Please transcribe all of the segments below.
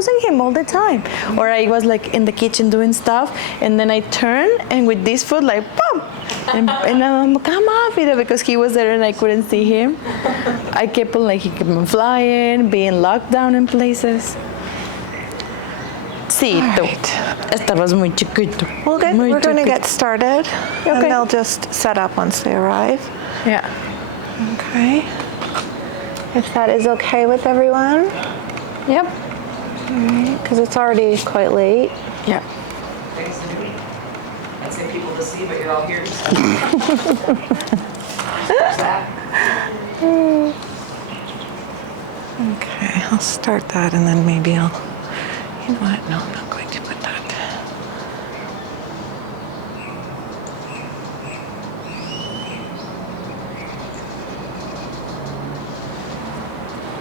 losing him all the time. Or I was like in the kitchen doing stuff, and then I turn, and with this foot, like, boom, and I'm like, come off, because he was there and I couldn't see him. I kept on, like, he kept on flying, being locked down in places. Sí, estabas muy chiquito. Well, good. We're going to get started, and they'll just set up once they arrive. Yeah. Okay. If that is okay with everyone. Yep. Because it's already quite late. Yeah. I'd say people to see, but you're all here. Okay, I'll start that, and then maybe I'll, you know what, no, I'm not going to put that.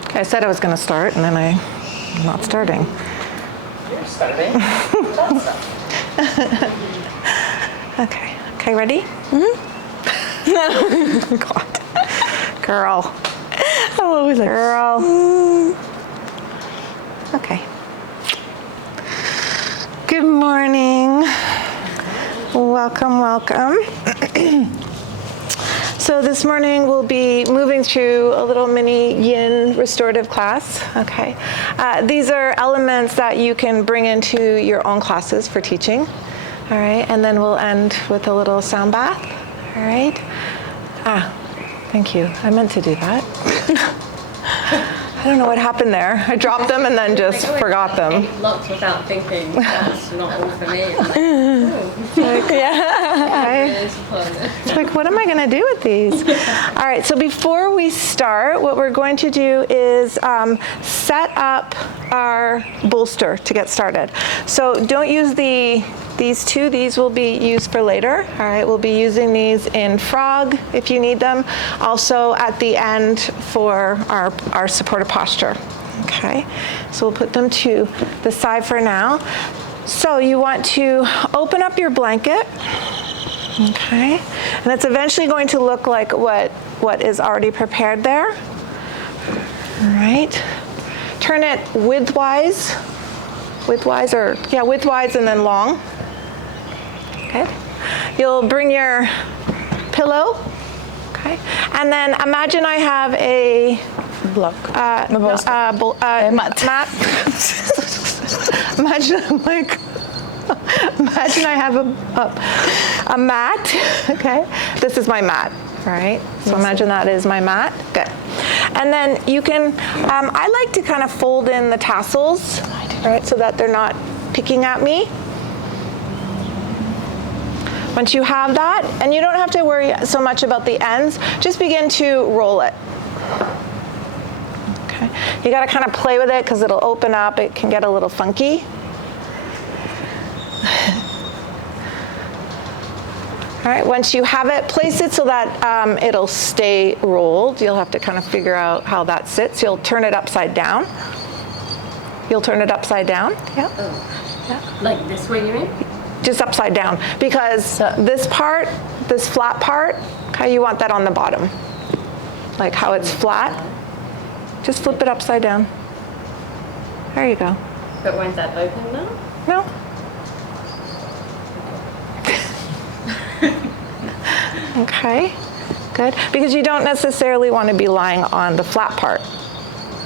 Okay, I said I was going to start, and then I'm not starting. You're starting. Okay, ready? Mm-hmm. God. Girl. I'm always like, Girl. Okay. Good morning. Welcome. So this morning we'll be moving through a little mini Yin restorative class. Okay. These are elements that you can bring into your own classes for teaching. All right. And then we'll end with a little sound bath. All right. Thank you. I meant to do that. I don't know what happened there. I dropped them and then just forgot them. Locked without thinking. That's not all for me. It's like, what am I going to do with these? All right, so before we start, what we're going to do is set up our bolster to get started. So don't use these two. These will be used for later. All right, we'll be using these in frog if you need them. Also at the end for our supportive posture. Okay, so we'll put them to the side for now. So you want to open up your blanket. Okay, and it's eventually going to look like what is already prepared there. All right, turn it widthwise and then long. Okay, you'll bring your pillow. Okay, and then imagine I have a block. mat. Imagine I have a mat. Okay, this is my mat. All right, so imagine that is my mat. Good. And then you can, I like to kind of fold in the tassels, right, so that they're not picking at me. Once you have that, and you don't have to worry so much about the ends, just begin to roll it. Okay, you got to kind of play with it because it'll open up. It can get a little funky. All right, once you have it, place it so that it'll stay rolled. You'll have to kind of figure out how that sits. You'll turn it upside down. Yeah. Yeah. Like this way, you mean? Just upside down, because this flat part, okay, you want that on the bottom. Like how it's flat. Just flip it upside down. There you go. But won't that open now? No. Okay, good. Because you don't necessarily want to be lying on the flat part.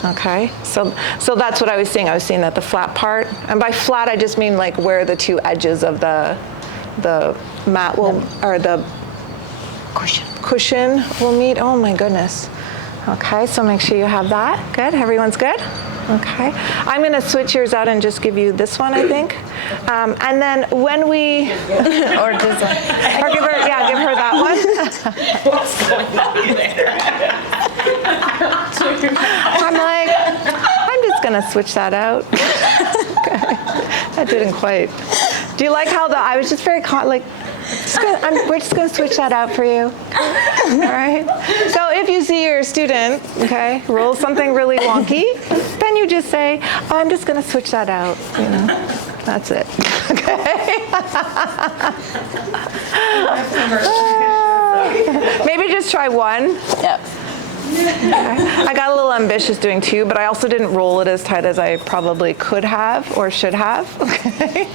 Okay, so that's what I was seeing. I was seeing that the flat part, and by flat I just mean like where the two edges of the mat will, or the cushion will meet. Oh my goodness. Okay, so make sure you have that. Good, everyone's good? Okay, I'm gonna switch yours out and just give you this one, I think. And then when we, or give her that one. What's going on there? I'm just gonna switch that out. Okay. That didn't quite. Do you like how I was just very we're just gonna switch that out for you. All right. So if you see your student, okay, roll something really wonky, then you just say, "Oh, I'm just gonna switch that out." You know, that's it. Okay. Maybe just try one. Yep. I got a little ambitious doing 2, but I also didn't roll it as tight as I probably could have or should have. Okay.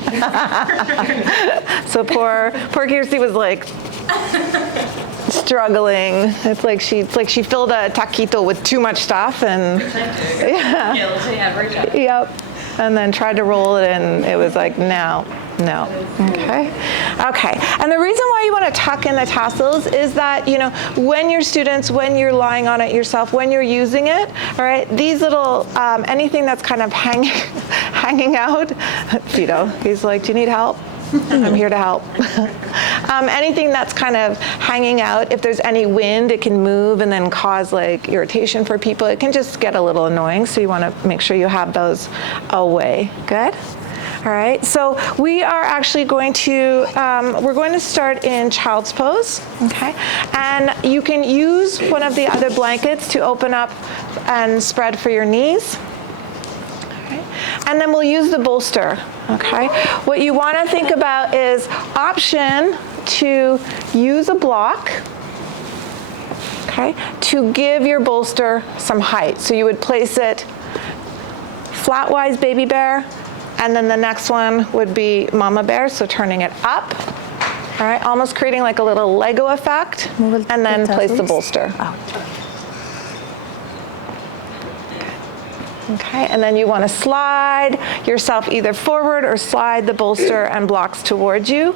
So poor Kirsty was like struggling. It's like she filled a taquito with too much stuff and yeah. Guilty every time. Yep. And then tried to roll it and it was like, no. Okay. And the reason why you want to tuck in the tassels is that, when your students, when you're lying on it yourself, when you're using it, all right, these little, anything that's kind of hanging out, Fido, he's like, do you need help? I'm here to help. Anything that's kind of hanging out, if there's any wind, it can move and then cause like irritation for people. It can just get a little annoying, so you want to make sure you have those away. Good? All right, so we are actually going to, we're going to start in child's pose, okay? And you can use one of the other blankets to open up and spread for your knees. Okay. And then we'll use the bolster, okay? What you want to think about is option to use a block, okay, to give your bolster some height. So you would place it flat-wise baby bear, and then the next one would be mama bear, so turning it up, all right, almost creating like a little Lego effect, and then place the bolster. Okay, and then you want to slide yourself either forward or slide the bolster and blocks towards you,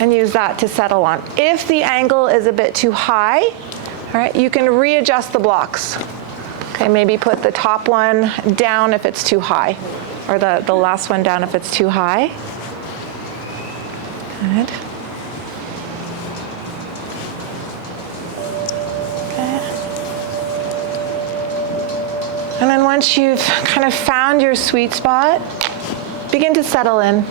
and use that to settle on. If the angle is a bit too high, all right, you can readjust the blocks. Okay, maybe put the top one down if it's too high, or the last one down if it's too high. Good. Okay. And then once you've kind of found your sweet spot, begin to settle in.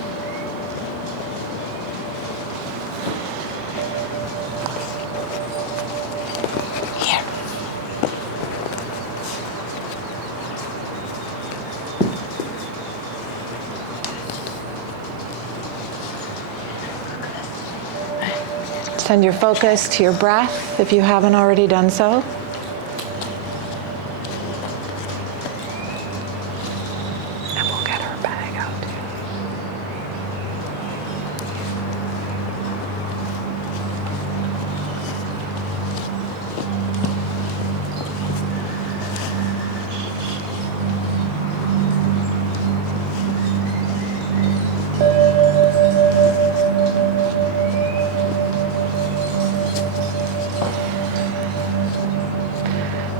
Here. Send your focus to your breath if you haven't already done so. And we'll get our bag out too.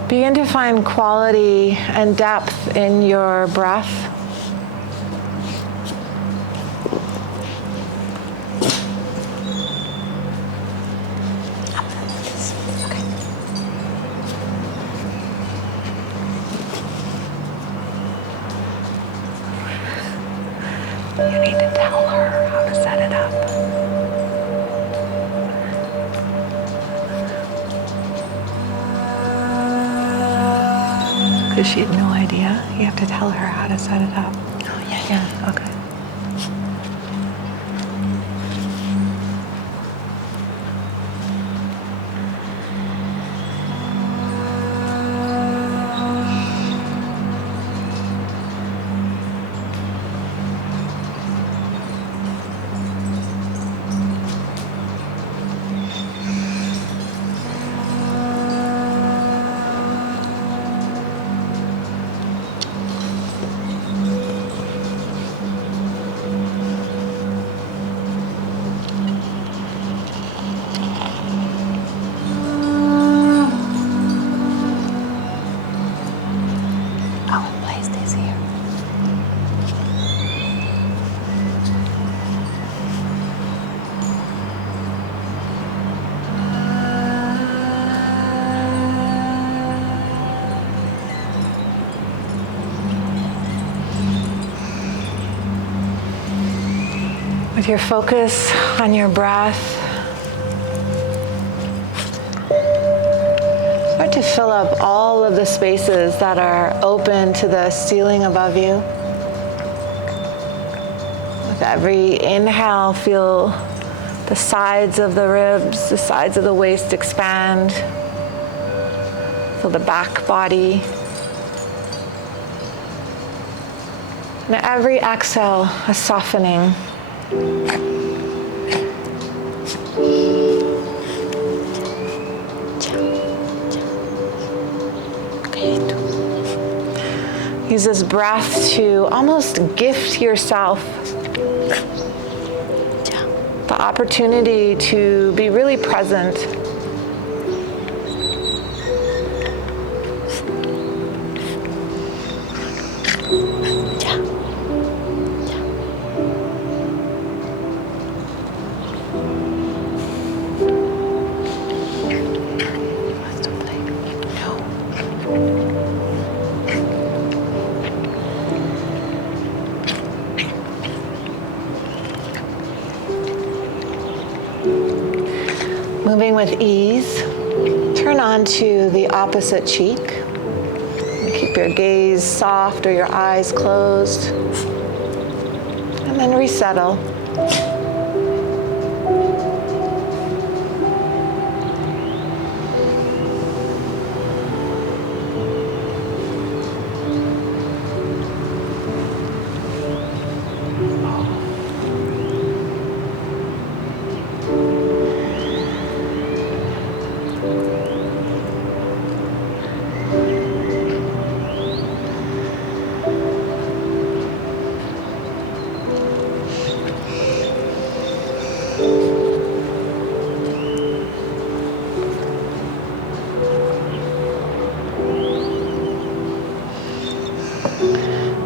Begin to find quality and depth in your breath. You need to tell her how to set it up. Because she had no idea. You have to tell her how to set it up. Oh, yeah. Okay. With your focus on your breath, start to fill up all of the spaces that are open to the ceiling above you. With every inhale, feel the sides of the ribs, the sides of the waist expand. Feel the back body. And every exhale, a softening. Use this breath to almost gift yourself the opportunity to be really present. Moving with ease, turn on to the opposite cheek. Keep your gaze soft or your eyes closed. And then resettle.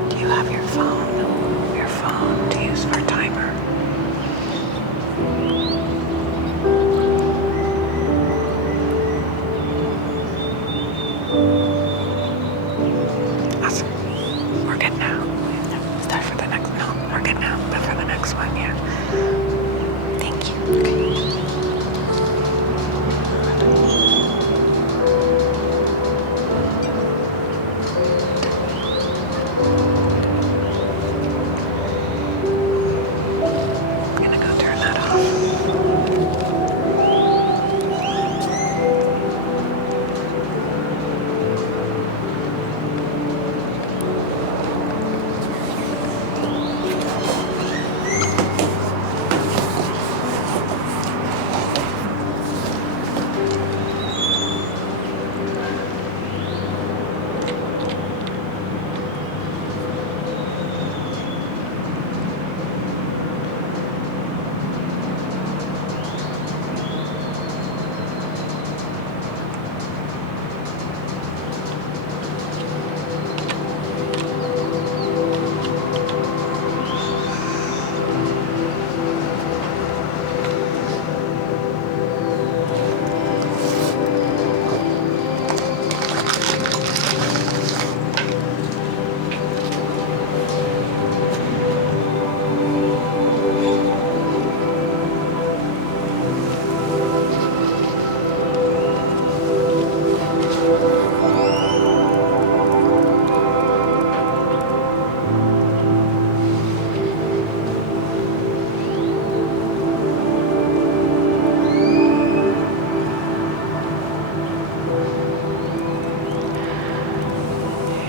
Do you have your phone to use for timer? Awesome. We're good now. Start for the next. No, we're good now. But for the next one, yeah. Thank you. Okay.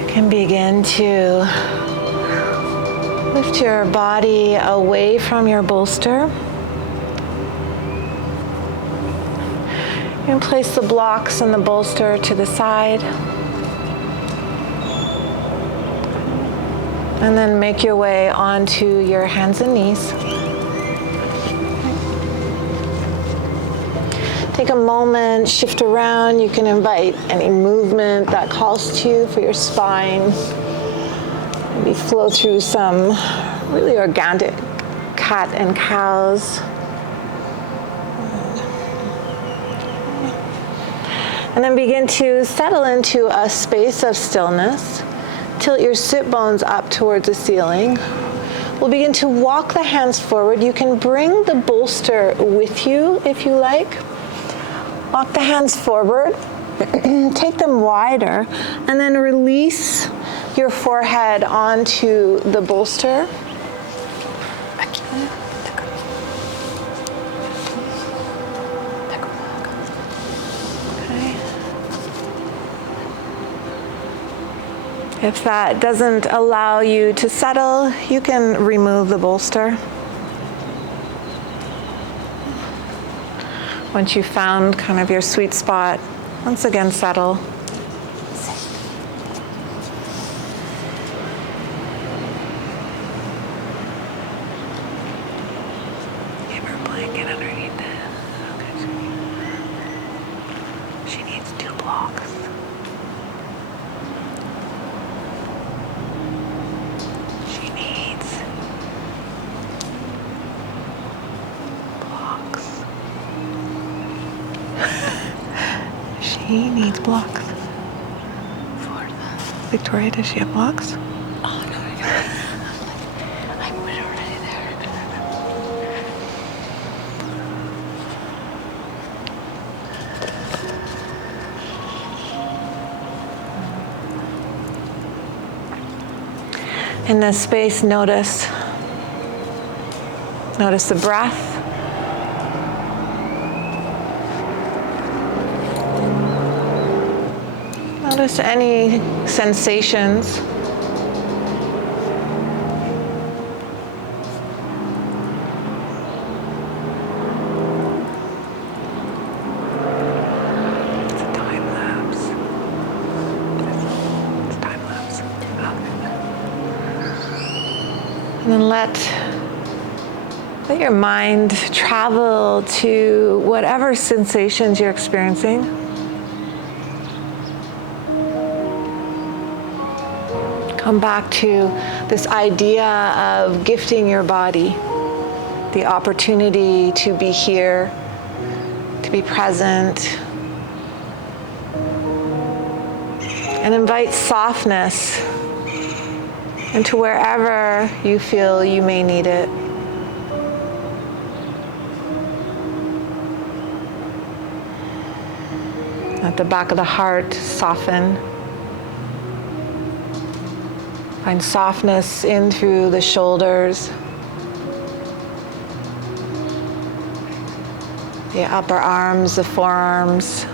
Can begin to lift your body away from your bolster. You can place the blocks and the bolster to the side. And then make your way onto your hands and knees. Take a moment, shift around. You can invite any movement that calls to you for your spine. Maybe flow through some really organic cat and cows. And then begin to settle into a space of stillness. Tilt your sit bones up towards the ceiling. We'll begin to walk the hands forward. You can bring the bolster with you if you like. Walk the hands forward, take them wider, and then release your forehead onto the bolster. Okay. If that doesn't allow you to settle, you can remove the bolster. Once you've found kind of your sweet spot, once again settle. Give her a blanket underneath it. Okay. She needs 2 blocks. She needs blocks. She needs blocks. Victoria, does she have blocks? Oh no, I put it already there. In this space, notice the breath. Notice any sensations. It's a time lapse. It's time lapse. And then let your mind travel to whatever sensations you're experiencing. Come back to this idea of gifting your body the opportunity to be here, to be present, and invite softness into wherever you feel you may need it. At the back of the heart, soften. Find softness in through the shoulders, the upper arms, the forearms,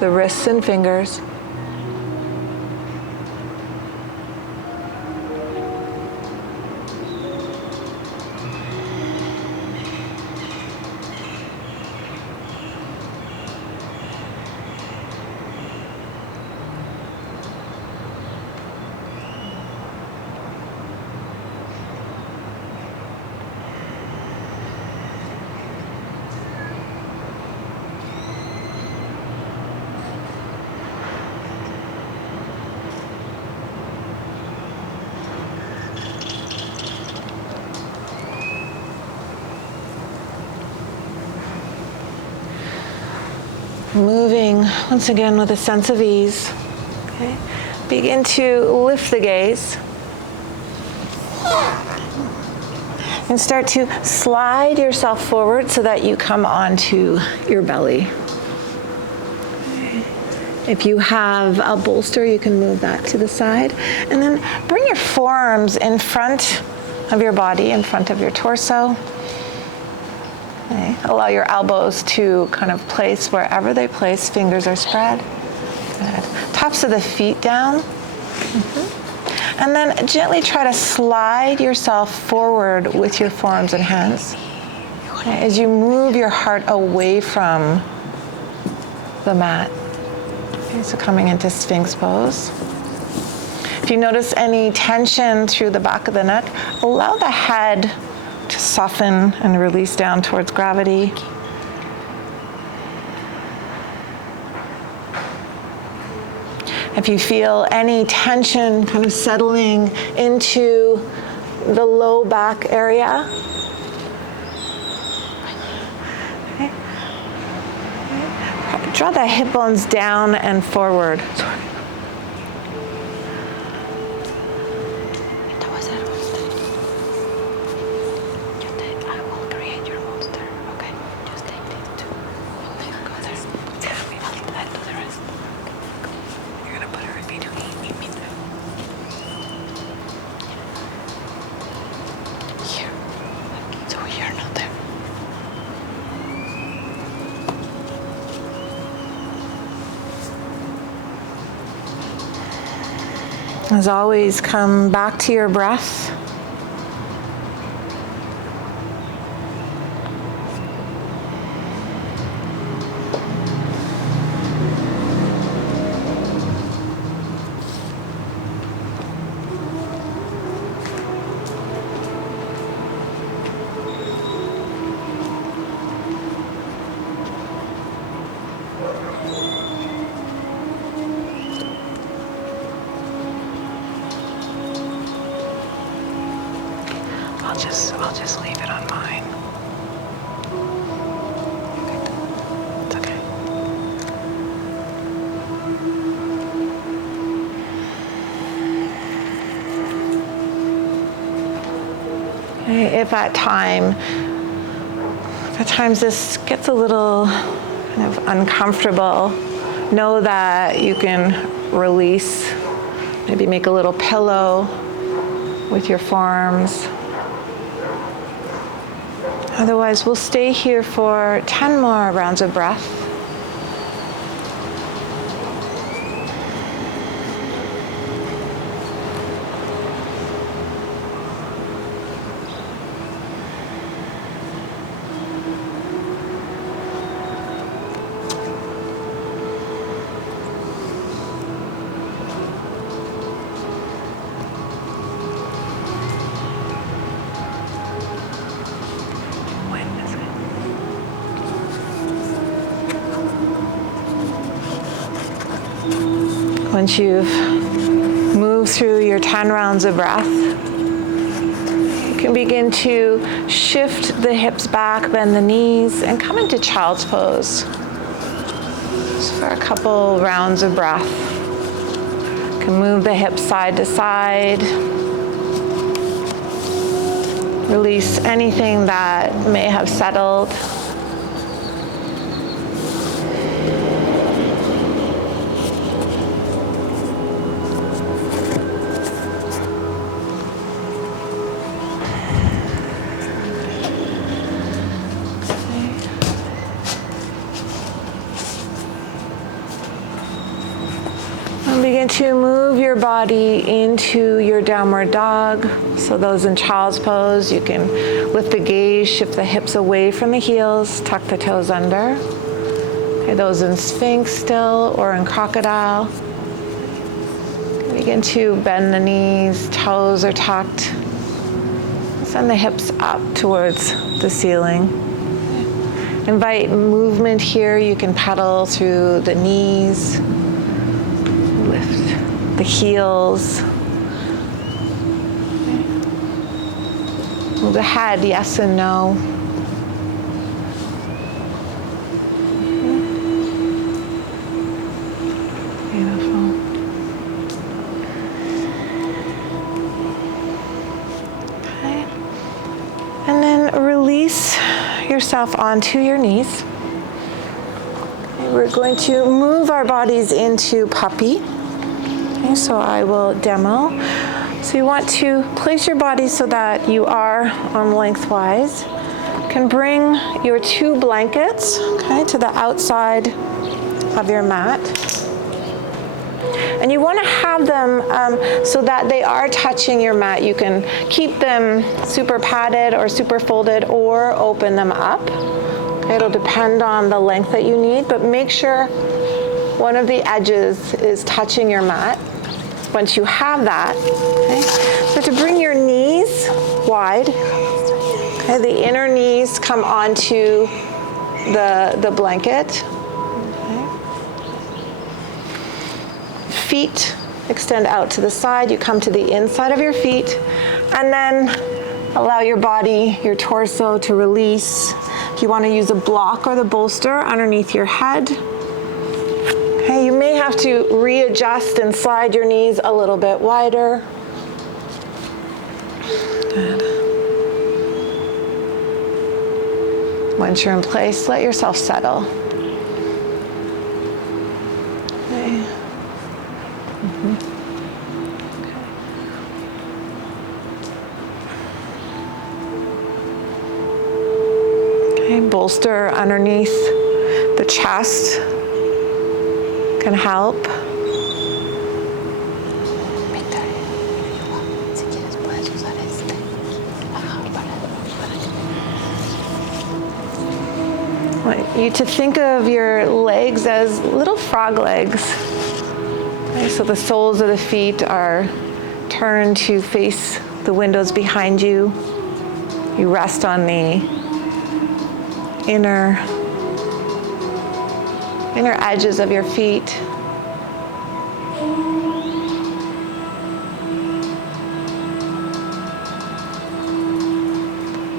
the wrists and fingers. Moving once again with a sense of ease. Okay. Begin to lift the gaze. And start to slide yourself forward so that you come onto your belly. Okay. If you have a bolster, you can move that to the side. And then bring your forearms in front of your body, in front of your torso. Okay. Allow your elbows to kind of place wherever they place. Fingers are spread. Good. Tops of the feet down. Mm-hmm. And then gently try to slide yourself forward with your forearms and hands. Okay. As you move your heart away from the mat. Okay. So coming into Sphinx pose. If you notice any tension through the back of the neck, allow the head to soften and release down towards gravity. If you feel any tension kind of settling into the low back area, okay. Draw the hip bones down and forward. As always, come back to your breath. I'll just leave it on mine. It's okay. Okay, if at times this gets a little kind of uncomfortable, know that you can release, maybe make a little pillow with your forearms. Otherwise, we'll stay here for 10 more rounds of breath. Once you've moved through your 10 rounds of breath, you can begin to shift the hips back, bend the knees, and come into child's pose. Just for a couple rounds of breath. You can move the hips side to side. Release anything that may have settled. Begin to move your body into your downward dog. So those in child's pose, you can lift the gaze, shift the hips away from the heels, tuck the toes under. Okay, those in Sphinx still or in crocodile. Begin to bend the knees, toes are tucked. Send the hips up towards the ceiling. Invite movement here. You can pedal through the knees. Lift the heels. Move the head, yes and no. Beautiful. Okay. And then release yourself onto your knees. We're going to move our bodies into puppy. Okay, so I will demo. So you want to place your body so that you are lengthwise. You can bring your 2 blankets, okay, to the outside of your mat. And you want to have them so that they are touching your mat. You can keep them super padded or super folded or open them up. It'll depend on the length that you need, but make sure one of the edges is touching your mat. Once you have that, okay, so to bring your knees wide, okay, the inner knees come onto the blanket. Okay. Feet extend out to the side. You come to the inside of your feet, and then allow your body, your torso to release. If you want to use a block or the bolster underneath your head. Okay, you may have to readjust and slide your knees a little bit wider. Good. Once you're in place, let yourself settle. Okay. Okay, bolster underneath the chest can help. Make that I want you to think of your legs as little frog legs. Okay, so the soles of the feet are turned to face the windows behind you. You rest on the inner edges of your feet.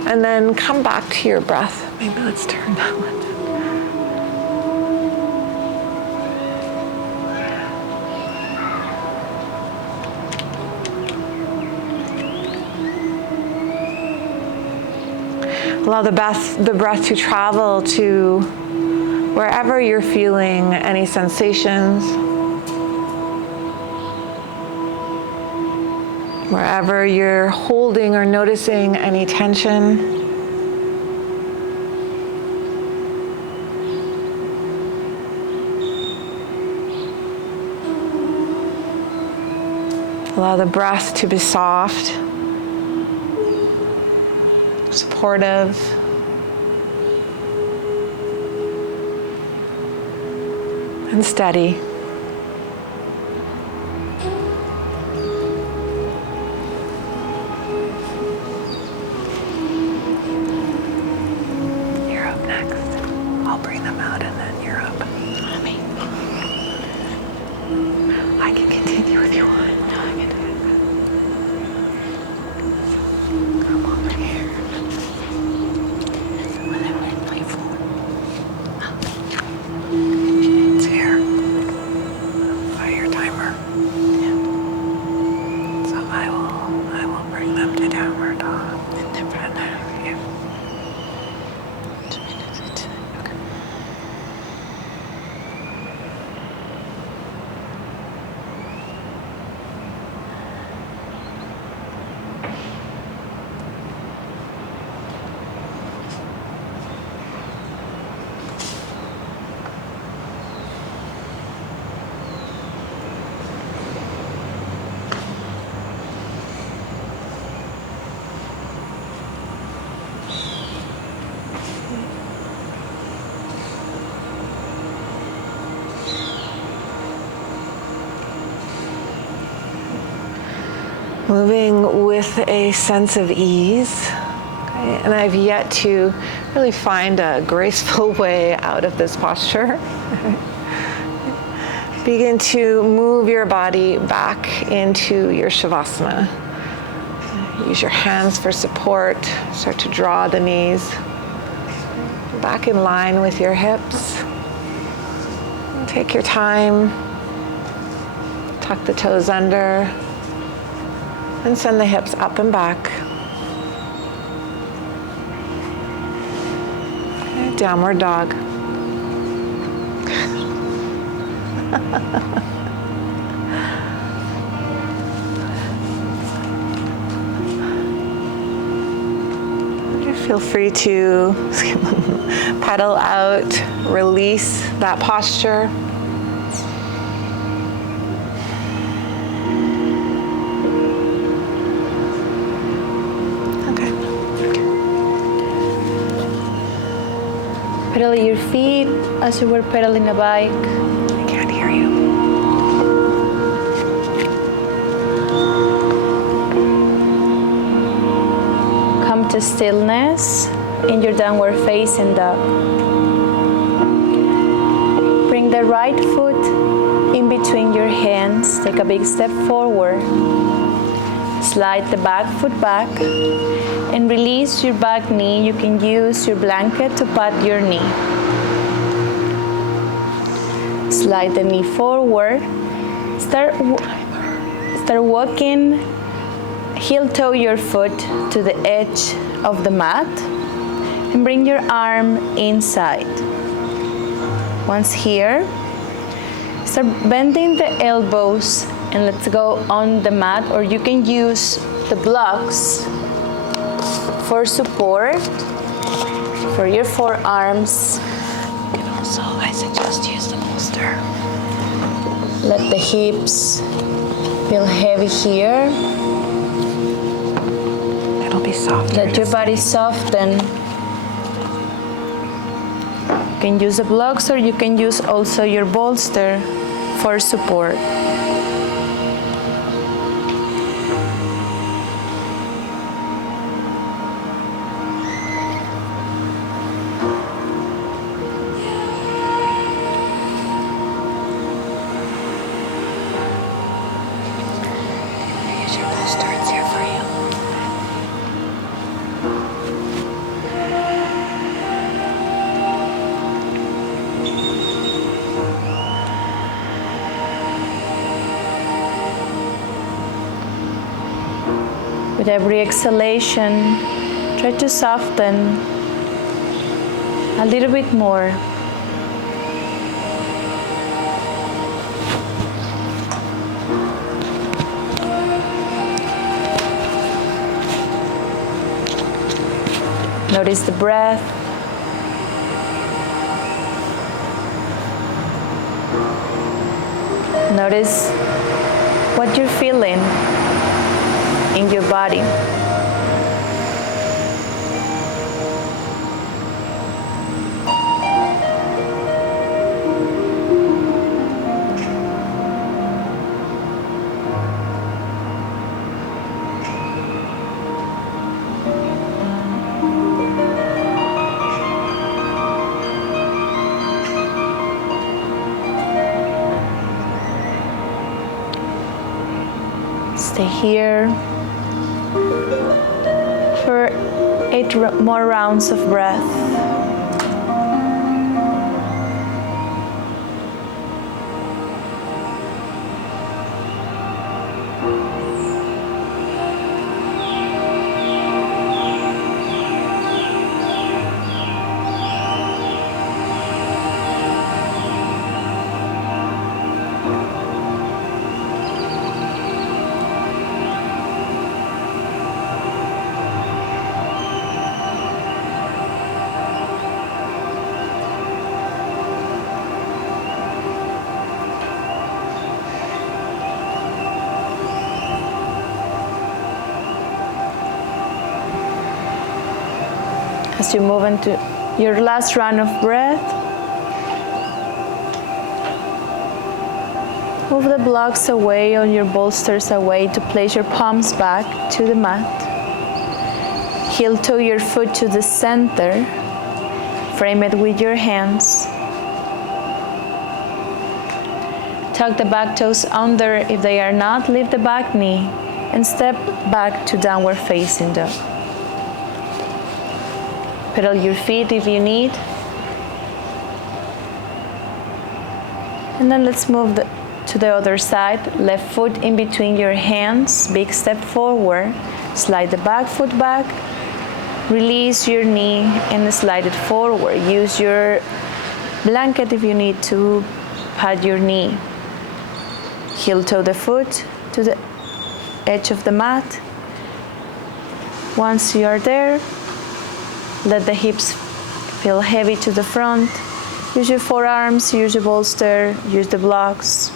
And then come back to your breath. Maybe let's turn that one. Allow the breath to travel to wherever you're feeling any sensations, wherever you're holding or noticing any tension. Allow the breath to be soft, supportive, and steady. You're up next. I'll bring them out and then you're up. Mommy. I can continue if you want. No, I can do it. Come over here. It's here. By your timer. Yeah. So I will bring them to downward dog. And then from there, yeah. 2 minutes. Okay. Moving with a sense of ease. Okay? And I've yet to really find a graceful way out of this posture. Begin to move your body back into your Shavasana. Use your hands for support. Start to draw the knees back in line with your hips. Take your time. Tuck the toes under. And send the hips up and back. Okay, downward dog. Feel free to pedal out, release that posture. Pedal your feet as you were pedaling a bike. I can't hear you. Come to stillness in your downward facing dog. Bring the right foot in between your hands. Take a big step forward. Slide the back foot back and release your back knee. You can use your blanket to pat your knee. Slide the knee forward. Start walking, heel toe your foot to the edge of the mat and bring your arm inside. Once here, start bending the elbows and let's go on the mat, or you can use the blocks for support for your forearms. You can also, I suggest, use the bolster. Let the hips feel heavy here. It'll be soft. Let your body soften. can use the blocks or you can use also your bolster for support. With every exhalation, try to soften a little bit more. Notice the breath. Notice what you're feeling in your body. Stay here for 8 more rounds of breath. As you move into your last round of breath, move the blocks away or your bolsters away to place your palms back to the mat. Heel toe your foot to the center. Frame it with your hands. Tuck the back toes under. If they are not, lift the back knee and step back to downward facing dog. Pedal your feet if you need. And then let's move to the other side. Left foot in between your hands, big step forward. Slide the back foot back. Release your knee and slide it forward. Use your blanket if you need to pad your knee. Heel toe the foot to the edge of the mat. Once you are there, let the hips feel heavy to the front. Use your forearms, use your bolster, use the blocks.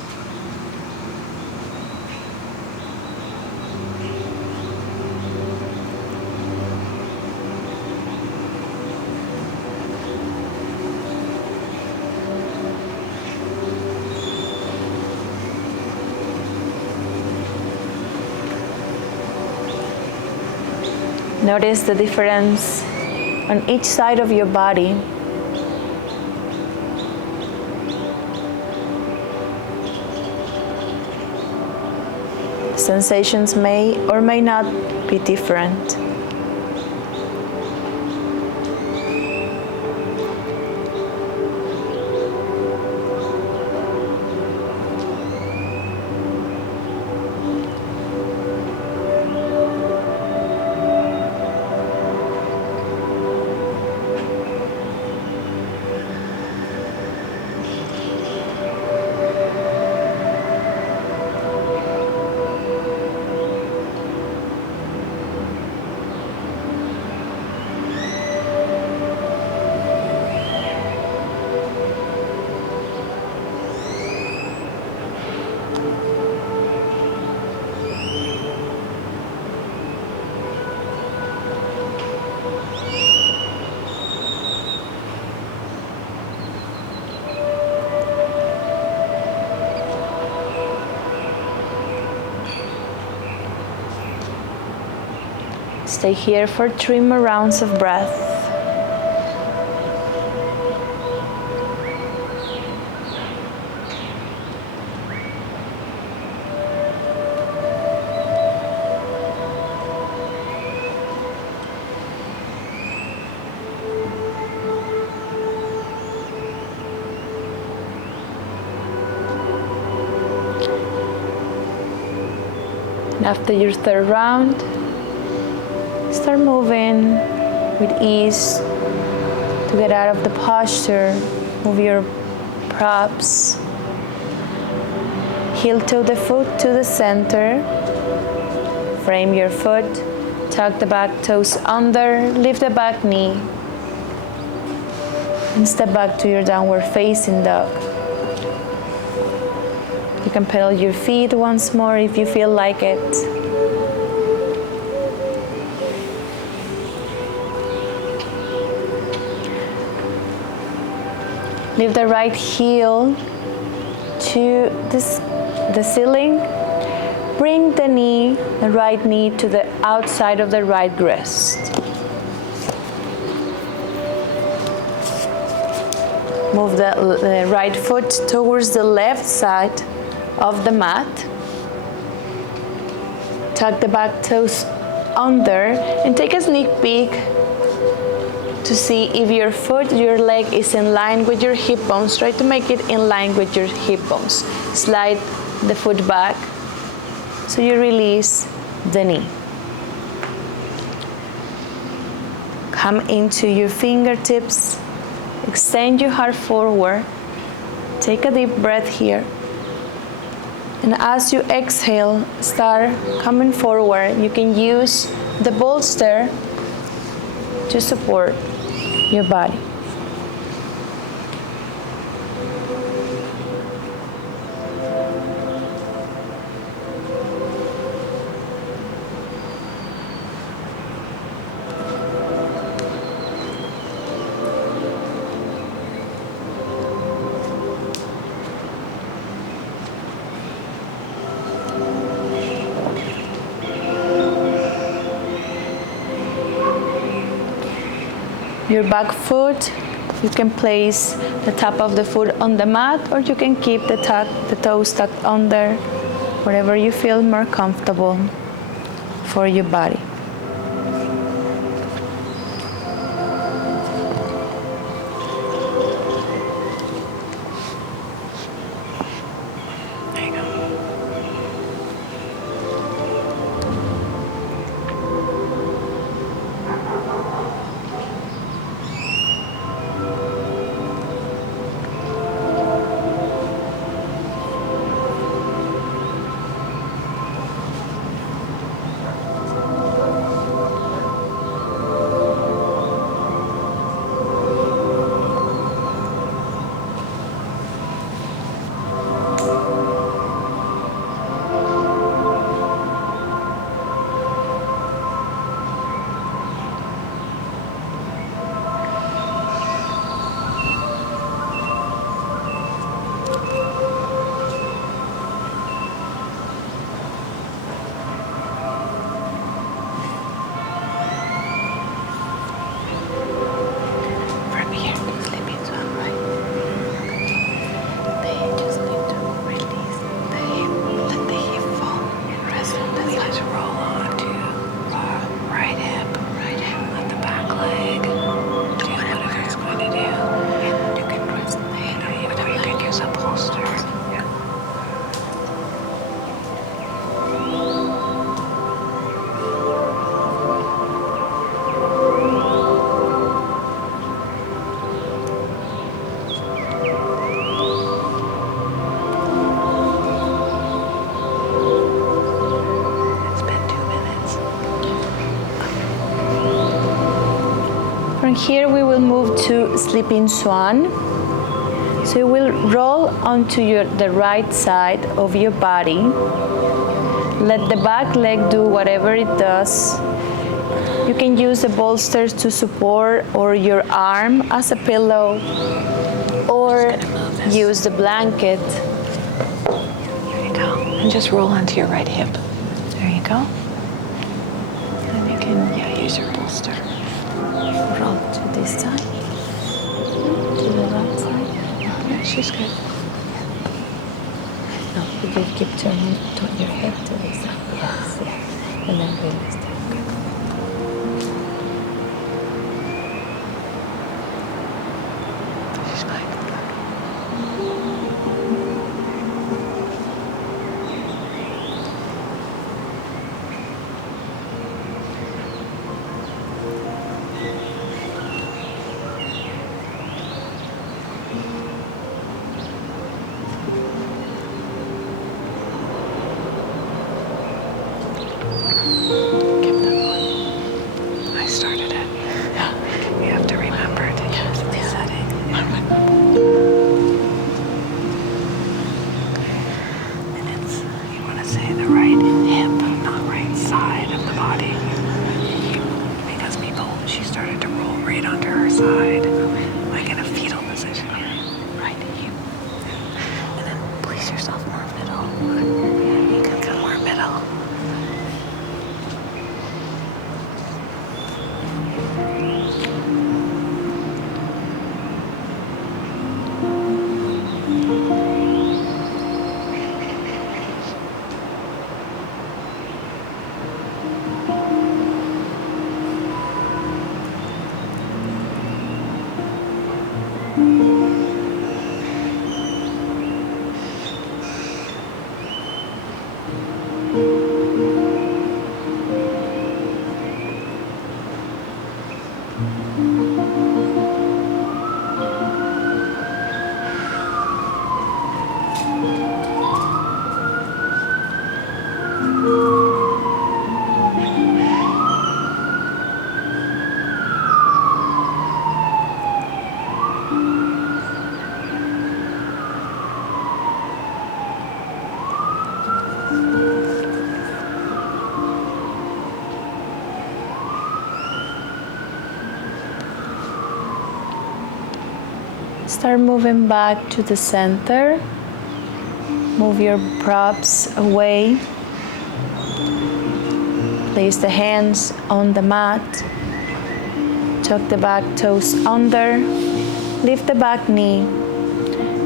Notice the difference on each side of your body. Sensations may or may not be different. Stay here for 3 more rounds of breath. And after your 3rd round, start moving with ease to get out of the posture. Move your props. Heel toe the foot to the center. Frame your foot. Tuck the back toes under. Lift the back knee. And step back to your downward facing dog. You can pedal your feet once more if you feel like it. Lift the right heel to the ceiling. Bring the right knee to the outside of the right wrist. Move the right foot towards the left side of the mat. Tuck the back toes under and take a sneak peek to see if your leg is in line with your hip bones. Try to make it in line with your hip bones. Slide the foot back so you release the knee. Come into your fingertips. Extend your heart forward. Take a deep breath here. And as you exhale, start coming forward. You can use the bolster to support your body. Your back foot, you can place the top of the foot on the mat, or you can keep the toes tucked under, wherever you feel more comfortable for your body. There you go. From here we will move to Sleeping Swan. So you will roll onto the right side of your body. Let the back leg do whatever it does. You can use the bolsters to support, or your arm as a pillow, or use the blanket. There you go. And just roll onto your right hip. There you go. And you can, Here's your bolster. Roll to this side. To the right side. Yeah, she's good. No, you keep turning your head to this side. Yes, yes. And then release that. Good. She's fine. Keep that going. I started it. Yeah. You have to remember to use the setting. And it's, you want to say the right hip, not right side of the body. Because she started to roll right onto her side, like in a fetal position. Right hip. And then place yourself more middle. You can come more middle. Start moving back to the center. Move your props away. Place the hands on the mat. Tuck the back toes under. Lift the back knee.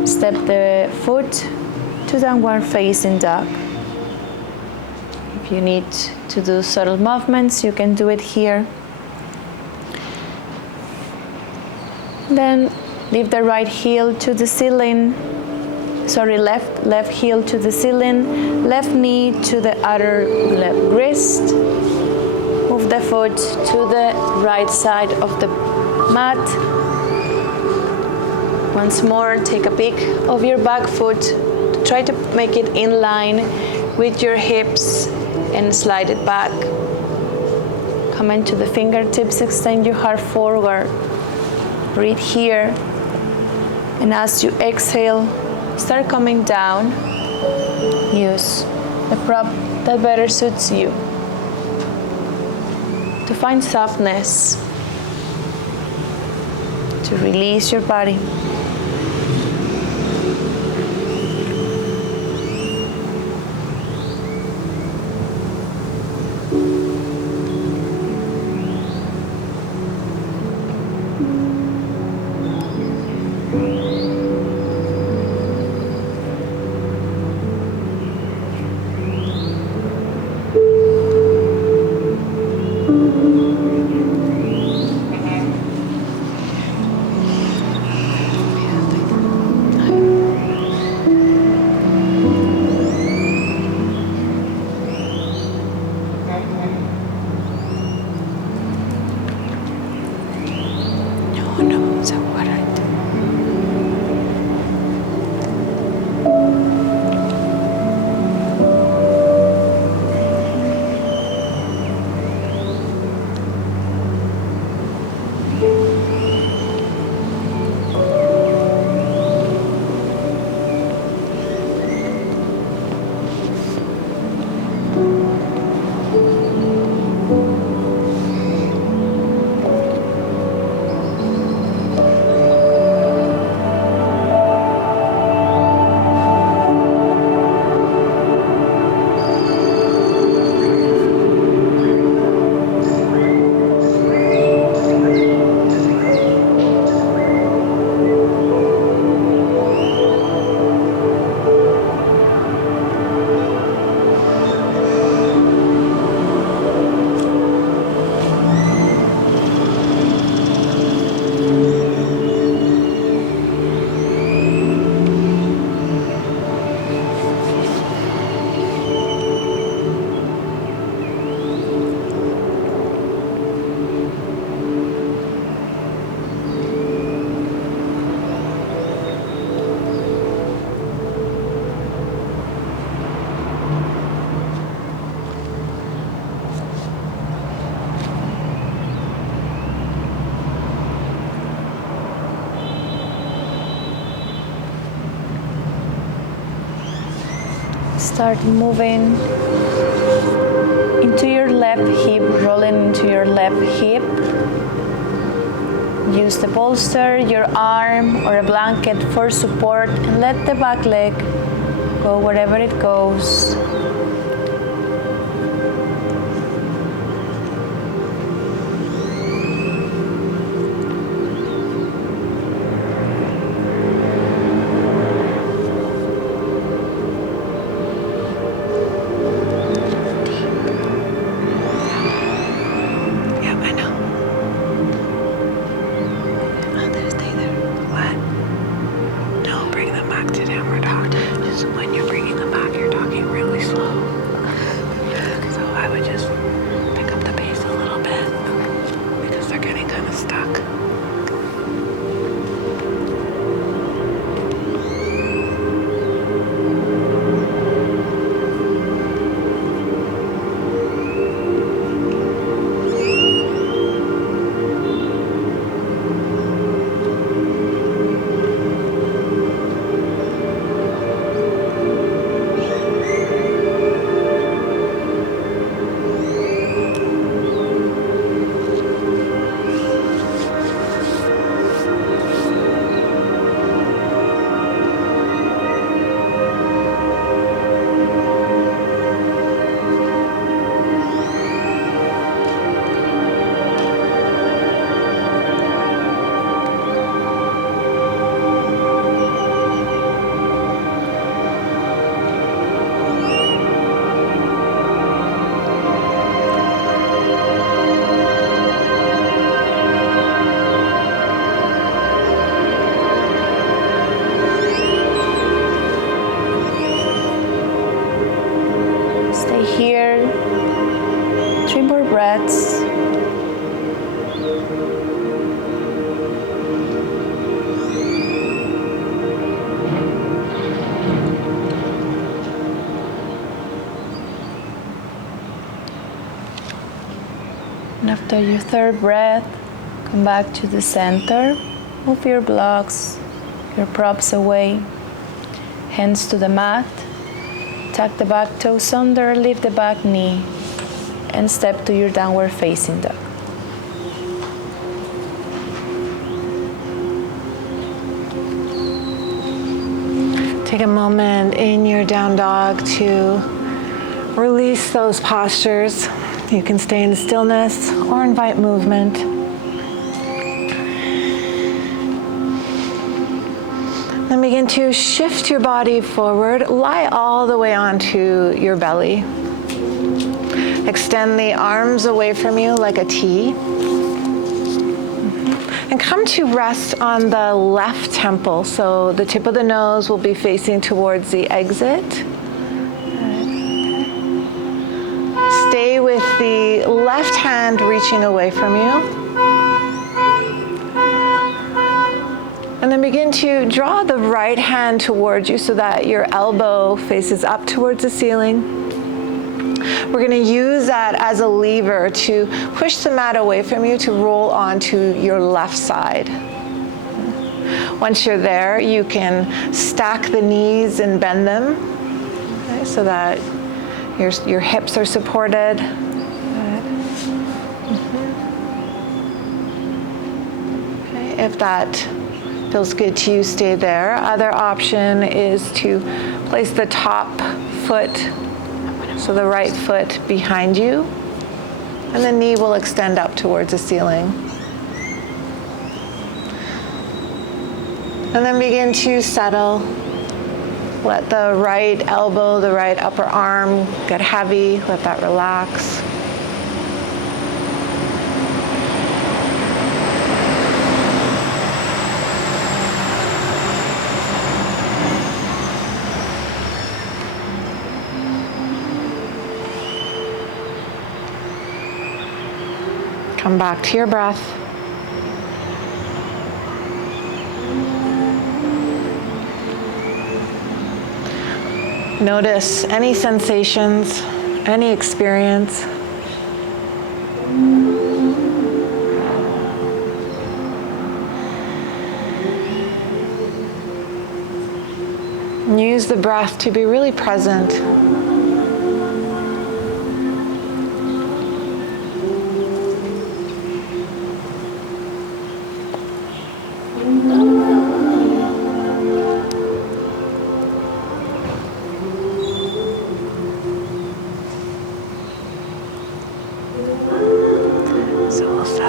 Step the foot to downward facing dog. If you need to do subtle movements, you can do it here. Then lift the right heel to the ceiling. Left heel to the ceiling. Left knee to the other left wrist. Move the foot to the right side of the mat. Once more, take a peek of your back foot. Try to make it in line with your hips and slide it back. Come into the fingertips, extend your heart forward. Breathe here. And as you exhale, start coming down. Use the prop that better suits you to find softness, to release your body. Start moving into your left hip, rolling into your left hip. Use the bolster, your arm, or a blanket for support, and let the back leg go wherever it goes. And after your third breath, come back to the center. Move your blocks, your props away. Hands to the mat. Tuck the back toes under, lift the back knee, and step to your downward facing dog. Take a moment in your down dog to release those postures. You can stay in stillness or invite movement. Then begin to shift your body forward. Lie all the way onto your belly. Extend the arms away from you like a T. And come to rest on the left temple. So the tip of the nose will be facing towards the exit. Stay with the left hand reaching away from you. And then begin to draw the right hand towards you so that your elbow faces up towards the ceiling. We're going to use that as a lever to push the mat away from you to roll onto your left side. Once you're there, you can stack the knees and bend them, okay, so that your hips are supported. Okay, if that feels good to you, stay there. Other option is to place the top foot, so the right foot behind you, and the knee will extend up towards the ceiling. And then begin to settle. Let the right elbow, the right upper arm get heavy. Let that relax. Come back to your breath. Notice any sensations, any experience. And use the breath to be really present.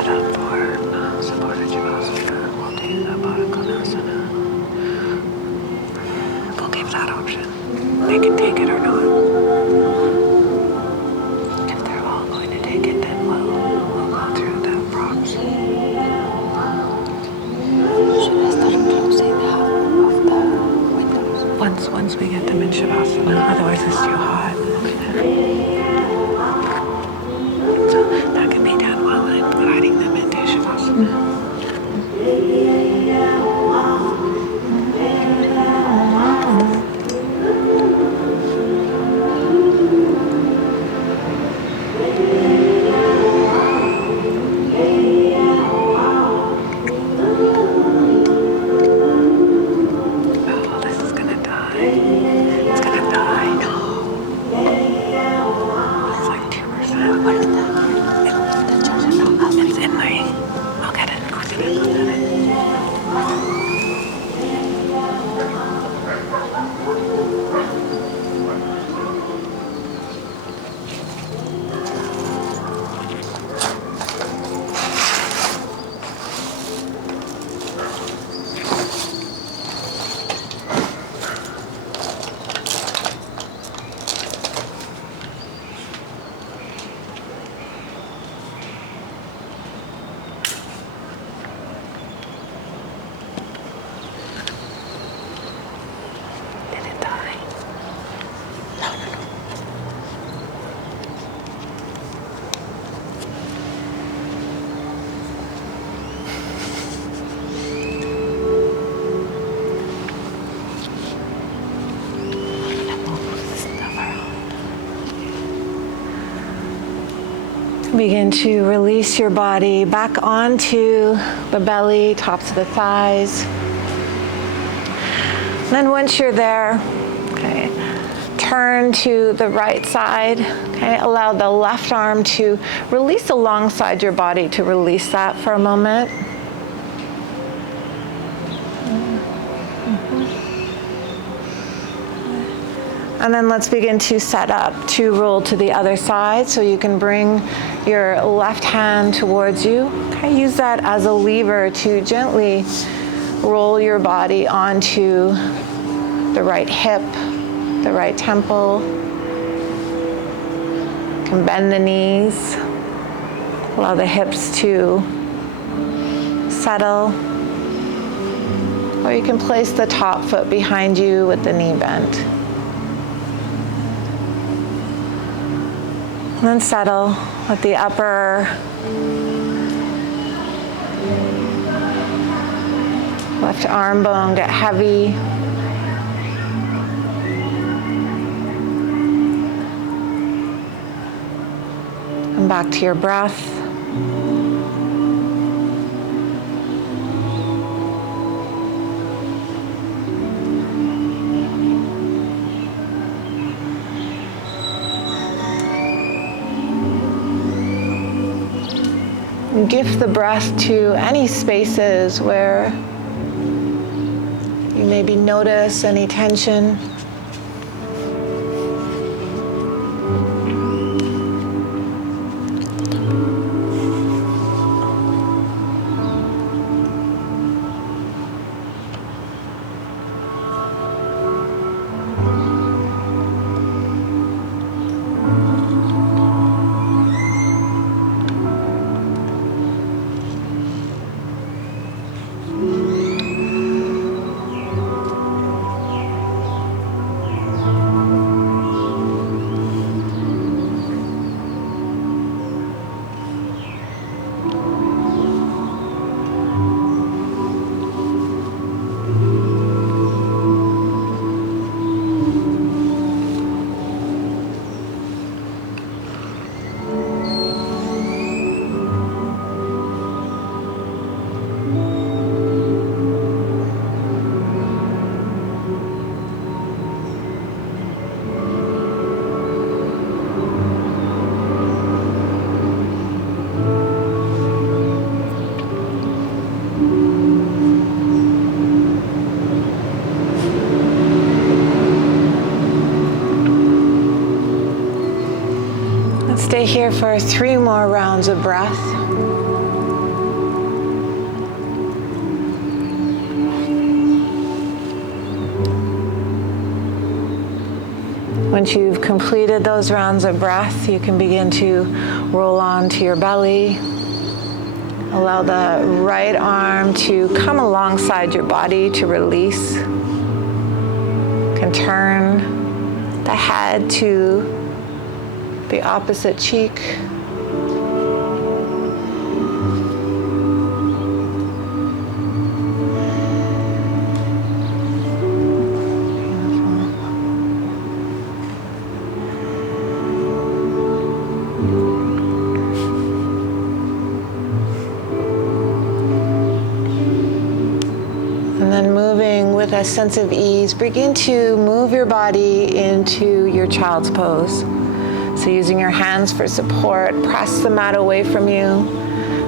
set up for supported Shavasana, we'll do the Baddha Konasana. We'll give that option. They can take it or not. If they're all going to take it, then we'll go through the props. Should I start closing half of the windows? Once we get them in Shavasana, otherwise it's too hot. So that can be done while I'm guiding them into Shavasana. Begin to release your body back onto the belly, tops of the thighs. Then once you're there, okay, turn to the right side. Okay, allow the left arm to release alongside your body to release that for a moment. And then let's begin to set up to roll to the other side. So you can bring your left hand towards you. Okay, use that as a lever to gently roll your body onto the right hip, the right temple. You can bend the knees. Allow the hips to settle. Or you can place the top foot behind you with the knee bent. And then settle. Let the upper left arm bone get heavy. And back to your breath. Gift the breath to any spaces where you maybe notice any tension. Stay here for 3 more rounds of breath. Once you've completed those rounds of breath, you can begin to roll onto your belly. Allow the right arm to come alongside your body to release. You can turn the head to the opposite cheek. With a sense of ease, begin to move your body into your child's pose. So using your hands for support, press the mat away from you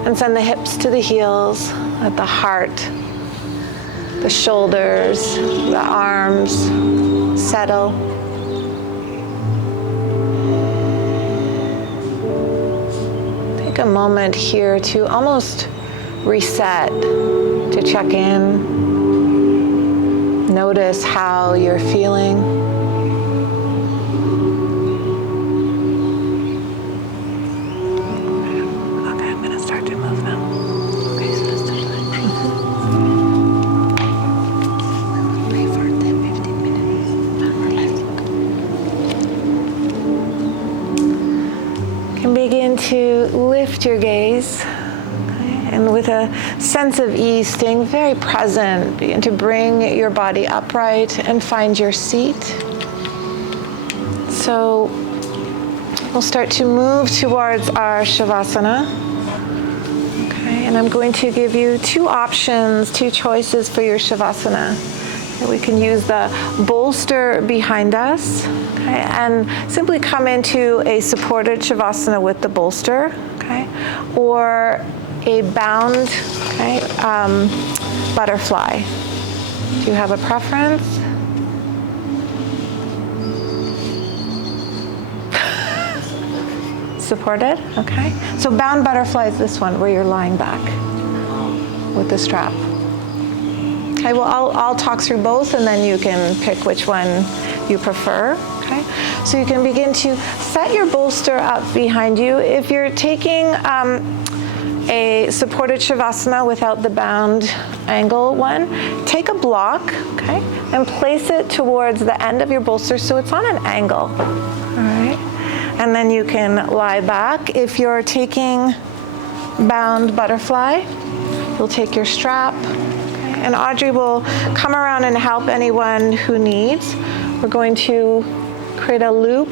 and send the hips to the heels, let the heart, the shoulders, the arms settle. Take a moment here to almost reset, to check in. Notice how you're feeling. Okay, I'm gonna start to move now. Okay, so let's start pray for 10, 15 minutes or less. You can begin to lift your gaze. And with a sense of ease, staying very present, begin to bring your body upright and find your seat. So we'll start to move towards our Shavasana. Okay, and I'm going to give you two options, two choices for your Shavasana. We can use the bolster behind us, okay, and simply come into a supported Shavasana with the bolster, okay, or a bound, okay, butterfly. Do you have a preference? Supported, okay. So bound butterfly is this one where you're lying back with the strap. Okay, well I'll talk through both and then you can pick which one you prefer, okay. So you can begin to set your bolster up behind you. If you're taking a supported Shavasana without the bound angle one, take a block, okay, and place it towards the end of your bolster so it's on an angle, all right? And then you can lie back. If you're taking bound butterfly, you'll take your strap, okay, and Audrey will come around and help anyone who needs. We're going to create a loop,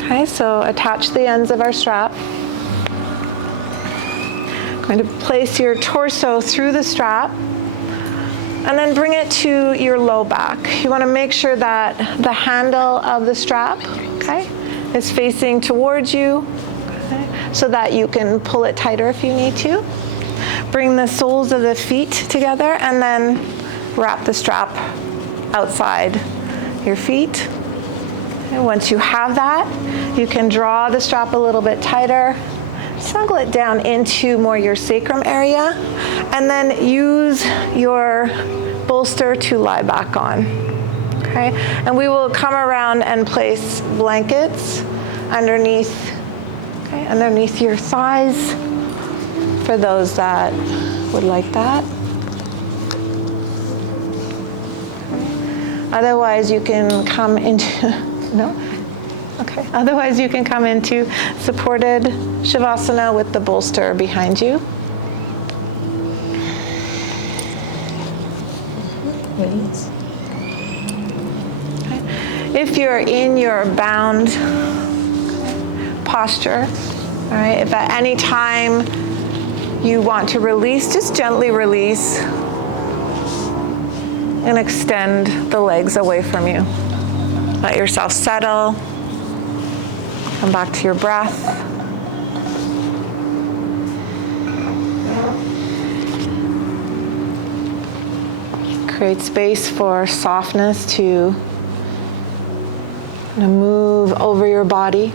okay, so attach the ends of our strap. Going to place your torso through the strap and then bring it to your low back. You want to make sure that the handle of the strap, okay, is facing towards you, okay, so that you can pull it tighter if you need to. Bring the soles of the feet together and then wrap the strap outside your feet. And once you have that, you can draw the strap a little bit tighter. Snuggle it down into more your sacrum area, and then use your bolster to lie back on, okay? And we will come around and place blankets underneath, okay, underneath your thighs for those that would like that. Otherwise, you can come into, no? Okay, otherwise you can come into supported Shavasana with the bolster behind you. Okay. If you're in your bound posture, all right, if at any time you want to release, just gently release and extend the legs away from you. Let yourself settle. Come back to your breath. Create space for softness to move over your body.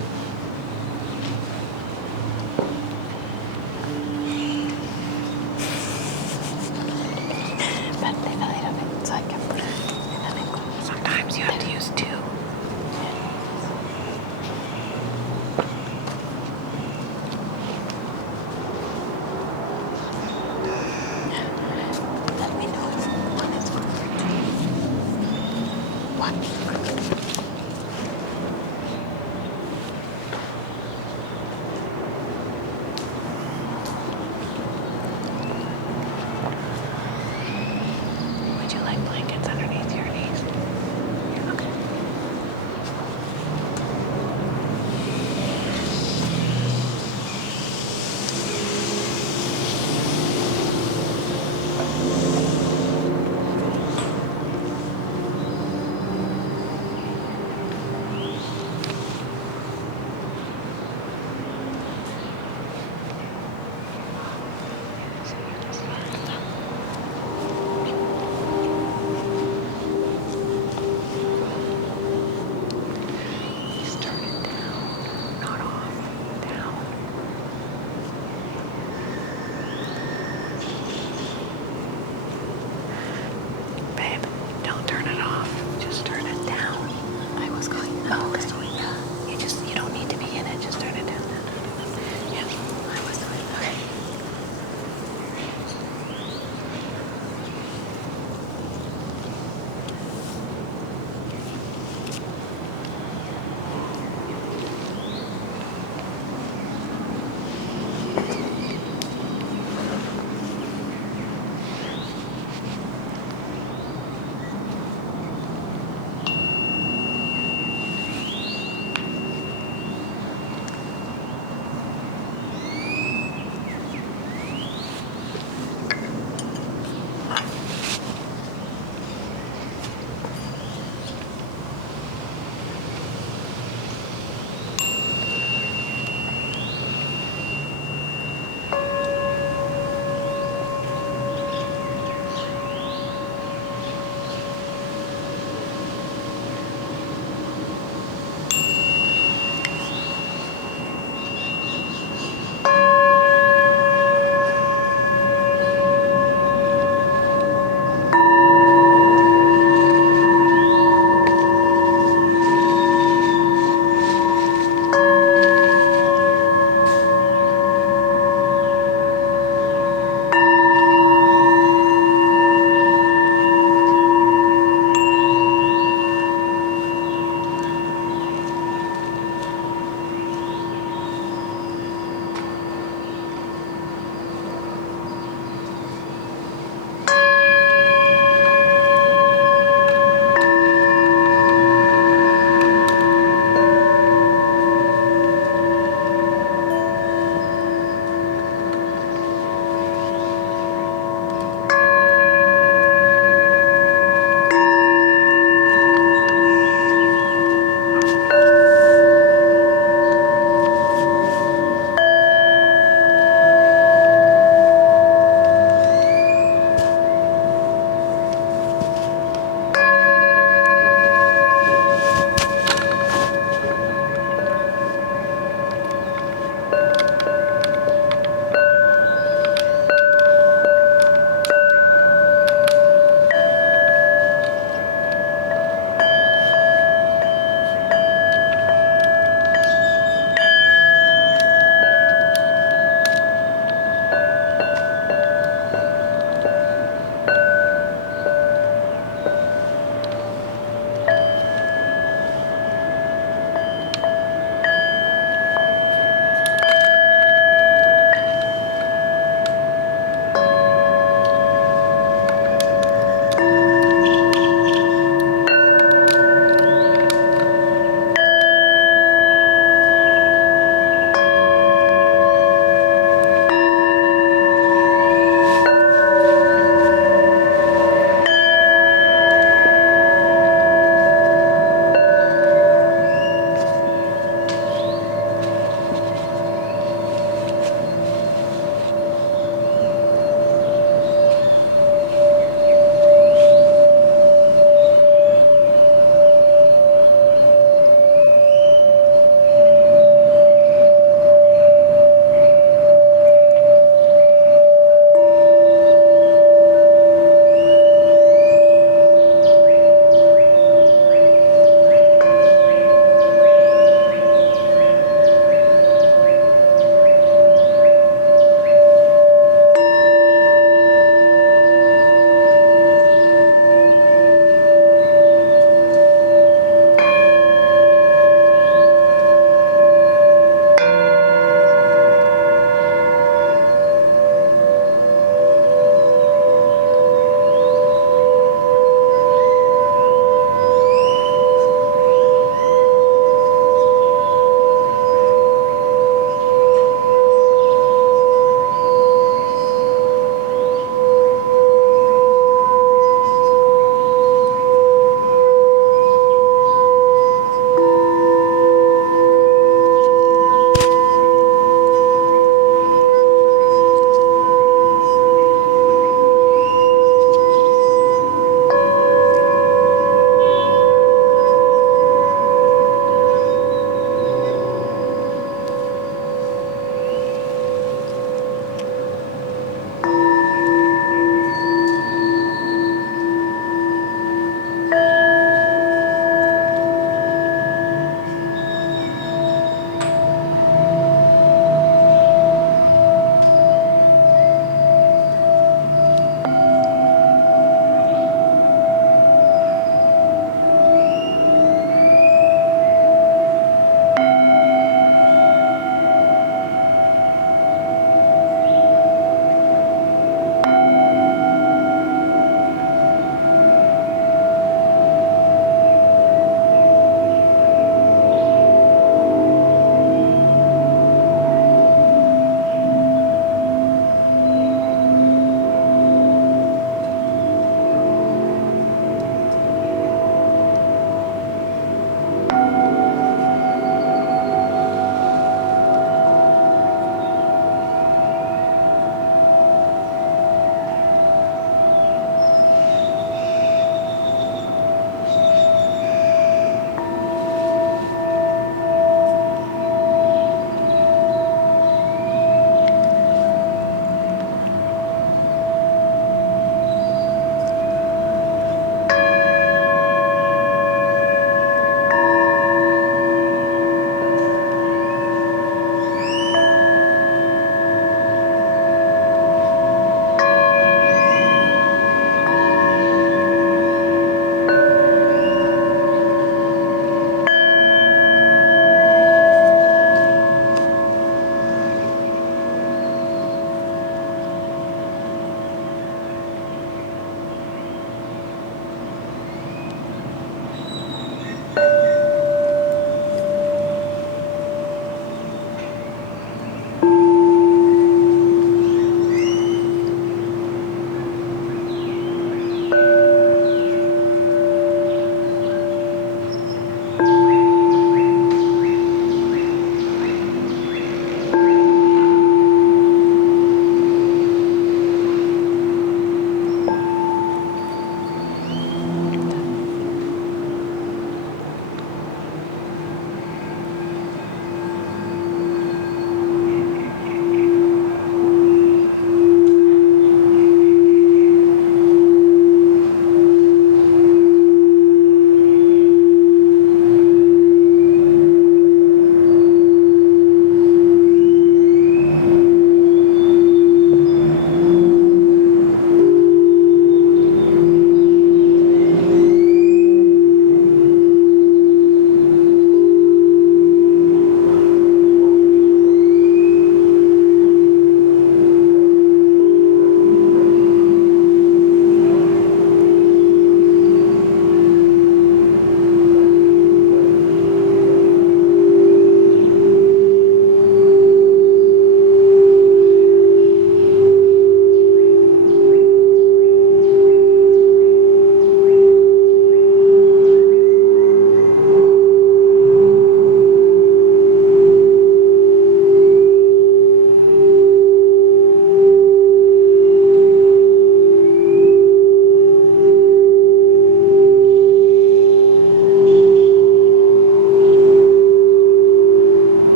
Sometimes you have to use two.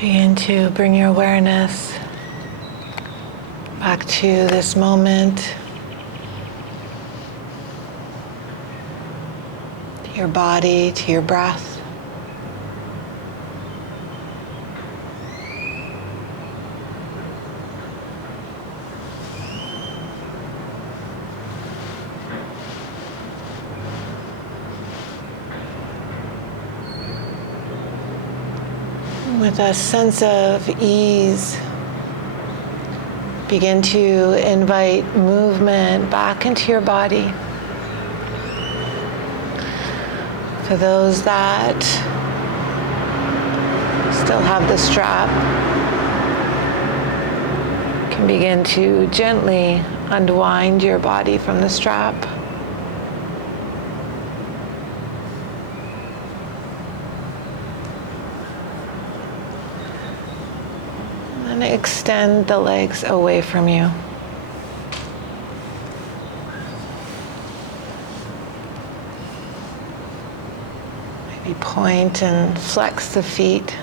Begin to bring your awareness back to this moment, to your body, to your breath. With a sense of ease, begin to invite movement back into your body. For those that still have the strap, you can begin to gently unwind your body from the strap. And extend the legs away from you. Maybe point and flex the feet.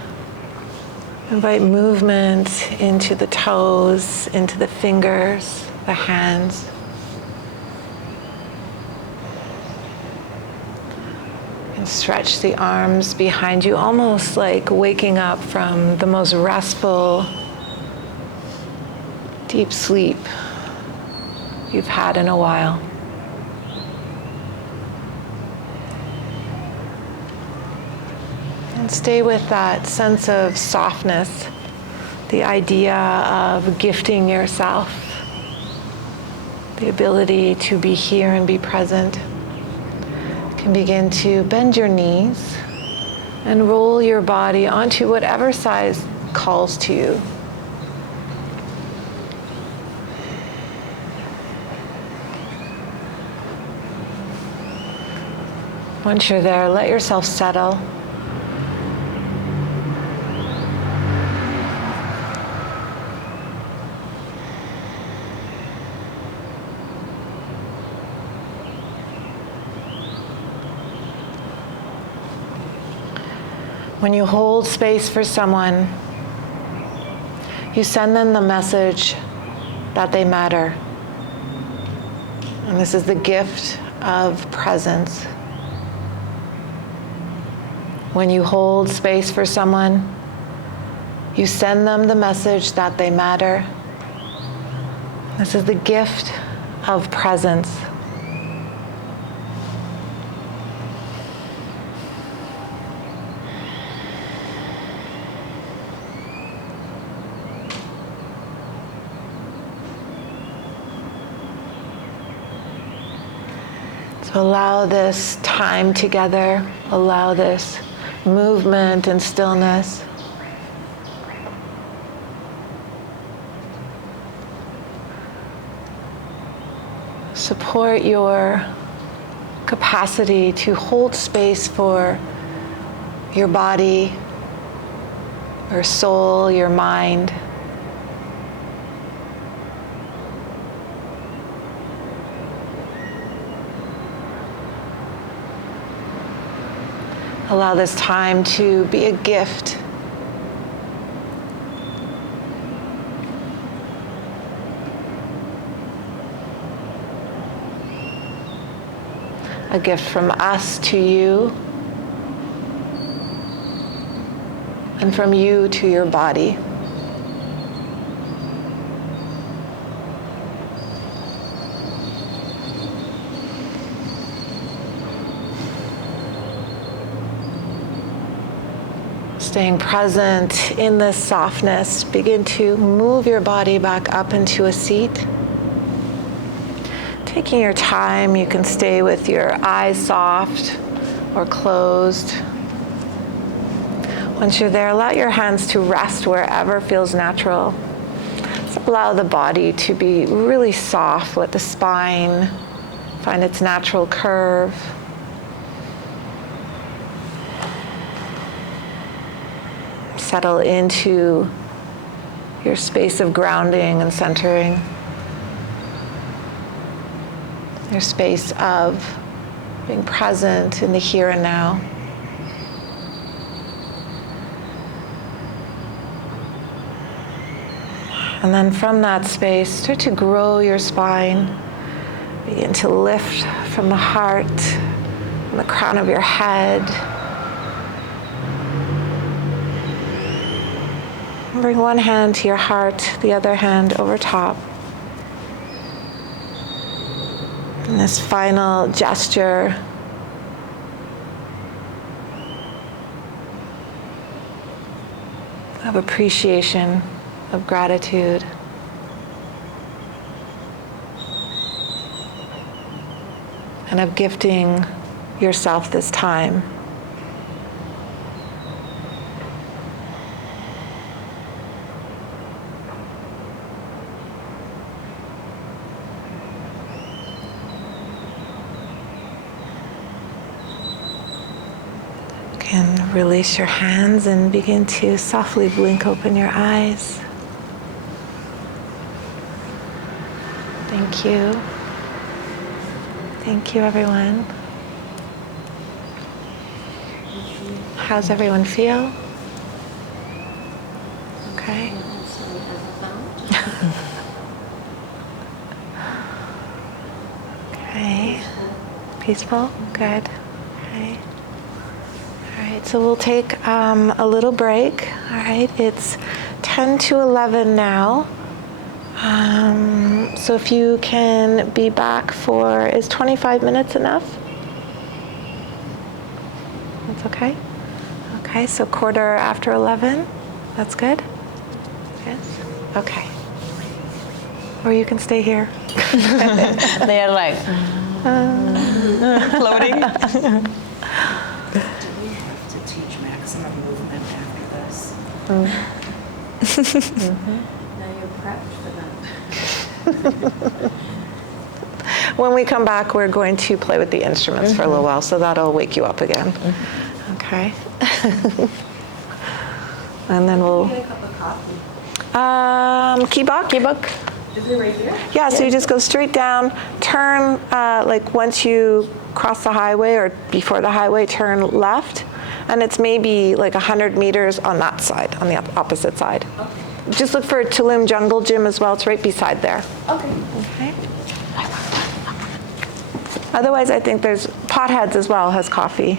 Invite movement into the toes, into the fingers, the hands. And stretch the arms behind you, almost like waking up from the most restful deep sleep you've had in a while. And stay with that sense of softness, the idea of gifting yourself, the ability to be here and be present. You can begin to bend your knees and roll your body onto whatever side calls to you. Once you're there, let yourself settle. When you hold space for someone, you send them the message that they matter. And this is the gift of presence. When you hold space for someone, you send them the message that they matter. This is the gift of presence. So allow this time together, allow this movement and stillness. Support your capacity to hold space for your body, your soul, your mind. Allow this time to be a gift. A gift from us to you, and from you to your body. Staying present in this softness, begin to move your body back up into a seat. Taking your time, you can stay with your eyes soft or closed. Once you're there, allow your hands to rest wherever feels natural. Just allow the body to be really soft. Let the spine find its natural curve. Settle into your space of grounding and centering. Your space of being present in the here and now. And then from that space, start to grow your spine. Begin to lift from the heart, from the crown of your head. And bring one hand to your heart, the other hand over top. And this final gesture of appreciation, of gratitude. And of gifting yourself this time. You can release your hands and begin to softly blink open your eyes. Thank you. Thank you, everyone. How's everyone feel? Okay. Okay. Peaceful? Good. Okay. All right, so we'll take a little break. All right, it's 10 to 11 now. So if you can be back for, is 25 minutes enough? That's okay? Okay, so 11:15. That's good? Yes? Okay. Or you can stay here. They are like floating. Do we have to teach maximum movement after this? Now you're prepped for that. When we come back, we're going to play with the instruments for a little while, so that'll wake you up again. Okay. And then we'll. Get a cup of coffee. Kibak. Is it right here? Yeah, so you just go straight down, turn, like once you cross the highway or before the highway, turn left, and it's maybe like 100 meters on that side, on the opposite side. Okay. Just look for Tulum Jungle Gym as well, it's right beside there. Okay. Okay. Otherwise, I think there's Potheads as well, has coffee.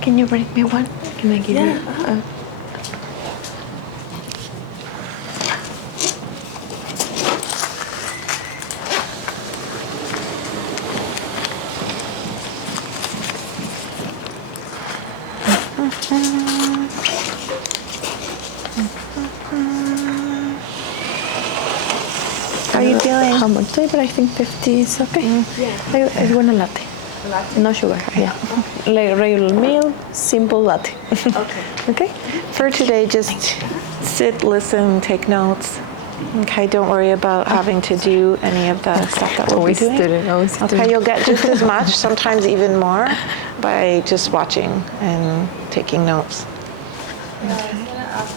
Can you bring me one? Can I give you? How are you feeling? How much? But I think 50 is okay. I want a latte. No sugar. Yeah. Like regular meal, simple latte. Okay. Okay. For today, just sit, listen, take notes. Okay, don't worry about having to do any of the stuff that we'll be doing. Okay, you'll get just as much, sometimes even more, by just watching and taking notes. I was going to ask